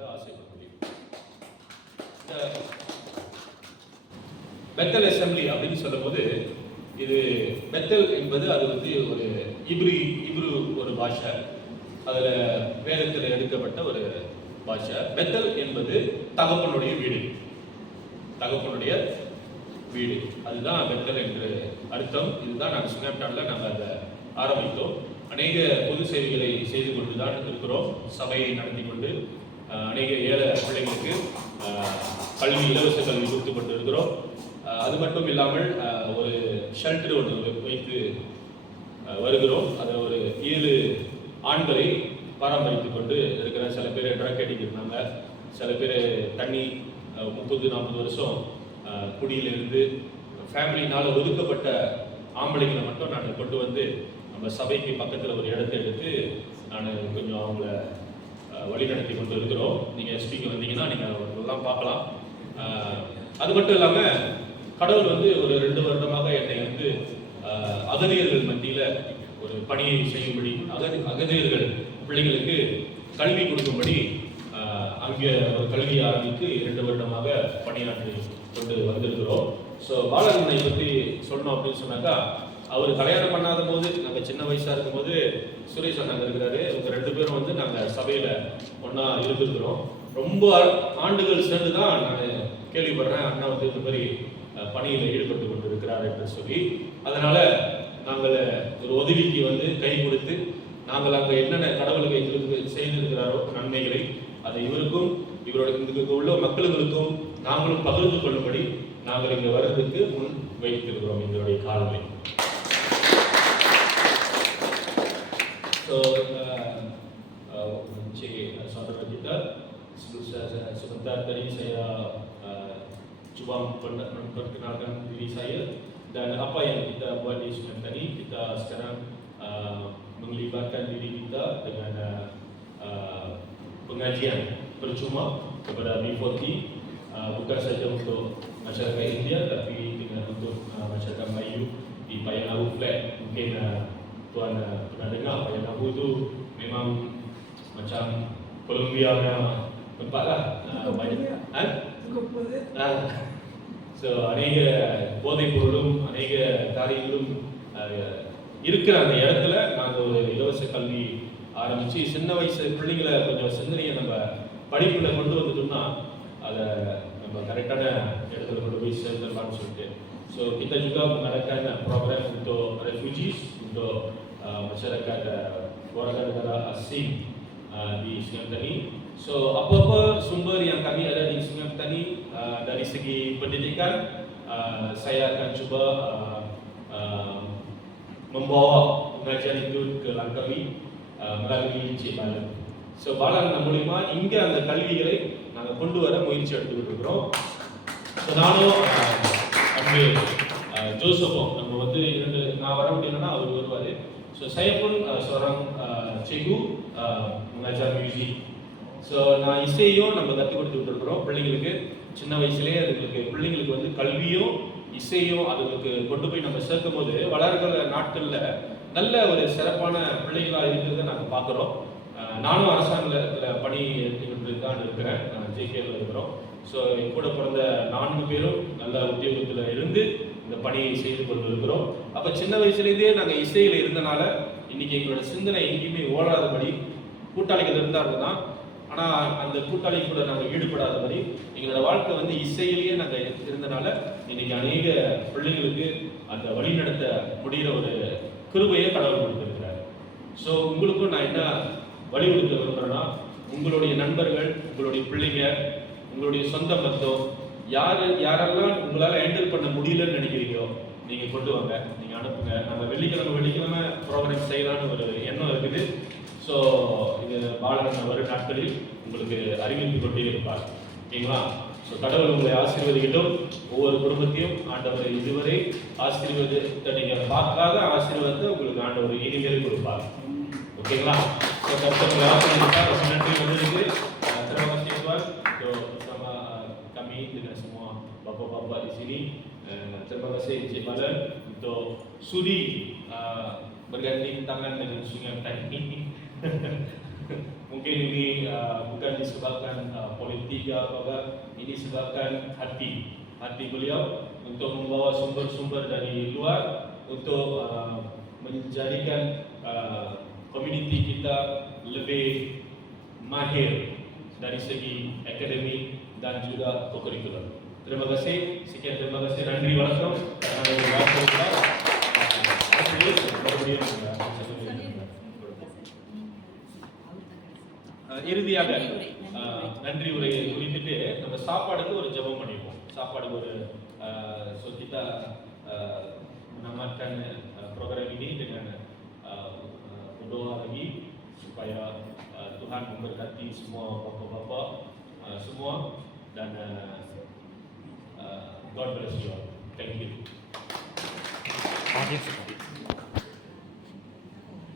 சொல்றதுக்கு ஆசைப்படுகிறேன். இந்த பெத்தல் அசெம்பிளி அப்படின்னு சொல்லும்போது, இது பெத்தல் என்பது அது வந்து ஒரு இப்ரு ஒரு பாஷை, அதில் வேதத்தில் எடுக்கப்பட்ட ஒரு பாஷை. பெத்தல் என்பது தகப்பனுடைய வீடு, தகப்பனுடைய வீடு, அதுதான் பெத்தல் என்று அர்த்தம். இதுதான் நாங்கள் சுங்கப்டானில் நாங்கள் அதை ஆரம்பித்தோம். அநேக பொது சேவைகளை செய்து கொண்டு தான் இருக்கிறோம். சபையை நடத்தி கொண்டு அநேக ஏழை பிள்ளைகளுக்கு கல்வி, இலவச கல்வி கொடுத்து கொண்டு இருக்கிறோம். அது மட்டும் இல்லாமல் ஒரு ஷெல்டர் ஒன்று வைத்து வருகிறோம். அதில் ஒரு 7 ஆண்களை பராமரித்து கொண்டு இருக்கிற. சில பேர் ட்ரக் அடிக்ட் இருந்தாங்க, சில பேர் தண்ணி 30-40 வருஷம் குடியிலிருந்து ஃபேமிலினால் ஒதுக்கப்பட்ட ஆம்பளைங்களை மட்டும் நான் கொண்டு வந்து நம்ம சபைக்கு பக்கத்தில் ஒரு இடத்தை எடுத்து நான் கொஞ்சம் அவங்கள வழி நடத்தி கொண்டு இருக்கிறோம். நீங்கள் எஸ்பிக்கு வந்தீங்கன்னா நீங்கள் அவங்களெல்லாம் பார்க்கலாம். அது மட்டும் இல்லாமல் கடவுள் வந்து ஒரு 2 வருடமாக என்னை வந்து அகதியர்கள் மத்தியில் ஒரு பணியை செய்யும்படி, அகதியர்கள் பிள்ளைகளுக்கு கல்வி கொடுக்கும்படி அங்கே ஒரு கல்வி ஆரம்பித்து 2 வருடமாக பணியாற்றி கொண்டு வந்திருக்கிறோம். ஸோ பாலகனை பற்றி சொல்லணும் அப்படின்னு சொன்னாக்கா, அவர் கல்யாணம் பண்ணாத போது, நாங்கள் சின்ன வயசாக இருக்கும்போது சுரேஷ் அண்ணாங்க இருக்கிறாரு, இவங்க 2 பேரும் வந்து நாங்கள் சபையில் ஒன்றா இருந்திருக்கிறோம். ரொம்ப ஆண்டுகள் சேர்ந்து தான் நான் கேள்விப்படுறேன் அண்ணா வந்து இந்த மாதிரி பணியில் ஈடுபட்டு கொண்டு இருக்கிறார் என்று சொல்லி. அதனால் நாங்கள் ஒரு உதவிக்கு வந்து கை கொடுத்து, நாங்கள் அங்கே என்னென்ன கடவுளுக்கு எங்களுக்கு செய்திருக்கிறாரோ நன்மைகளை அதை இவருக்கும் இவரோட இங்கு உள்ள மக்களுக்கும் நாங்களும் பகிர்ந்து கொள்ளும்படி நாங்கள் இங்கே வர்றதுக்கு முன் வைத்திருக்கிறோம் எங்களுடைய காலங்களை. So, saudara kita, sebentar tadi saya cuba memperkenalkan diri saya dan apa yang kita buat di Sungai Petani. Kita sekarang melibatkan diri kita dengan pengajian percuma kepada B40, bukan saja untuk masyarakat India tapi dengan untuk masyarakat Melayu di Payanahu Flat. Mungkin tuan pernah dengar Payanahu itu memang macam Colombia tempat lah. So அநேக போதைப் பொருளும் அநேக காரியங்களும் இருக்கிற அந்த இடத்துல நாங்கள் ஒரு இலவச கல்வி ஆரம்பித்து சின்ன வயசு பிள்ளைங்களை கொஞ்சம் சிந்தனையை நம்ம படிப்பில் கொண்டு வந்துட்டோம்னா அதை நம்ம கரெக்டான இடத்துல கொண்டு போய் சேர்ந்துடலாம்னு சொல்லிட்டு. So kita juga mengadakan program untuk refugees, untuk masyarakat warga negara asing di Sungai Petani. So apa-apa sumber yang kami ada di Sungai Petani dari segi pendidikan, saya akan cuba membawa pengajian itu ke Langkawi melalui Encik Balan. So Balan மூலிமா இங்கே அந்த கல்விகளை நாங்கள் கொண்டு வர முயற்சி எடுத்துக்கிட்டு இருக்கிறோம். So நானும் அங்கே ஜோசப்பும் நம்ம வந்து 2 நான் வர முடியலன்னா அவர் வருவார். So saya pun seorang cikgu mengajar music. So நான் இசையும் நம்ம கற்றுக் கொடுத்துட்டு இருக்கிறோம் பிள்ளைங்களுக்கு. சின்ன வயசுலேயே அதுங்களுக்கு பிள்ளைங்களுக்கு வந்து கல்வியும் இசையும் அதுங்களுக்கு கொண்டு போய் நம்ம சேர்க்கும் போது வளர்கிற நாட்களில் நல்ல ஒரு சிறப்பான பிள்ளைகளாக இருக்கிறத நாங்கள் பார்க்குறோம். நானும் அரசாங்கத்தில் பணி எடுத்துக்கிட்டு தான் இருக்கிறேன், ஜேகேல இருக்கிறோம். ஸோ என் கூட பிறந்த 4 பேரும் நல்ல உத்தியோகத்தில் இருந்து இந்த பணியை செய்து கொண்டு இருக்கிறோம். அப்போ சின்ன வயசுலேருந்தே நாங்கள் இசையில் இருந்தனால இன்னைக்கு எங்களோட சிந்தனை எங்கேயுமே ஓடாதபடி கூட்டாளிகள் இருந்தாங்க தான். ஆனால் அந்த கூட்டாளி கூட நாங்கள் ஈடுபடாதபடி எங்களோட வாழ்க்கை வந்து இசையிலேயே நாங்கள் இருந்தனால இன்னைக்கு அநேக பிள்ளைங்களுக்கு அந்த வழிநடத்த முடிகிற ஒரு கிருபையை கடவுள் கொடுத்துருக்கிறார். ஸோ உங்களுக்கும் நான் என்ன வழி கொடுக்க விரும்புகிறேன்னா, உங்களுடைய நண்பர்கள், உங்களுடைய பிள்ளைங்க, உங்களுடைய சொந்த மத்தம் யாரெல்லாம் உங்களால் ஹேண்டில் பண்ண முடியலன்னு நினைக்கிறீங்களோ நீங்கள் கொண்டு வாங்க, நீங்கள் அனுப்புங்க. நம்ம வெள்ளிக்கிழமை ப்ரோக்ராம் செய்யலான்னு ஒரு எண்ணம் இருக்குது. ஸோ இது பாலன் வரும் நாட்களில் உங்களுக்கு அறிவித்து கொண்டே இருப்பார். ஓகேங்களா? ஸோ கடவுள் உங்களை ஆசீர்வதிக்கட்டும். ஒவ்வொரு குடும்பத்தையும் ஆண்டவர் இதுவரை ஆசீர்வாதத்தை நீங்கள் பார்க்காத ஆசீர்வாதத்தை உங்களுக்கு ஆண்டவர் இனிமேல் கொடுப்பார். ஓகேங்களா? ஸோ கர்த்தர் ஆசீர்வதிப்பார். நன்றி வந்ததுக்கு. Terima kasih Tuhan untuk bersama kami dengan semua bapa-bapa di sini. Terima kasih Encik Balan untuk sudi berganding tangan dengan Sungai Petani. Mungkin ini bukan disebabkan politik apa, ini disebabkan hati beliau untuk membawa sumber-sumber dari luar untuk menjadikan komuniti kita lebih mahir dari segi akademik dan juga co-curricular. Terima kasih, sekian terima kasih Nandri Walakum இறுதியாக நன்றி உரை குறிப்பிட்டு நம்ம சாப்பாடுக்கு ஒரு ஜெபம் பண்ணிப்போம். சாப்பாடுக்கு ஒரு kita menamatkan program ini dengan berdoa lagi supaya Tuhan memberkati semua bapak-bapak semua dan God bless you all. Thank you.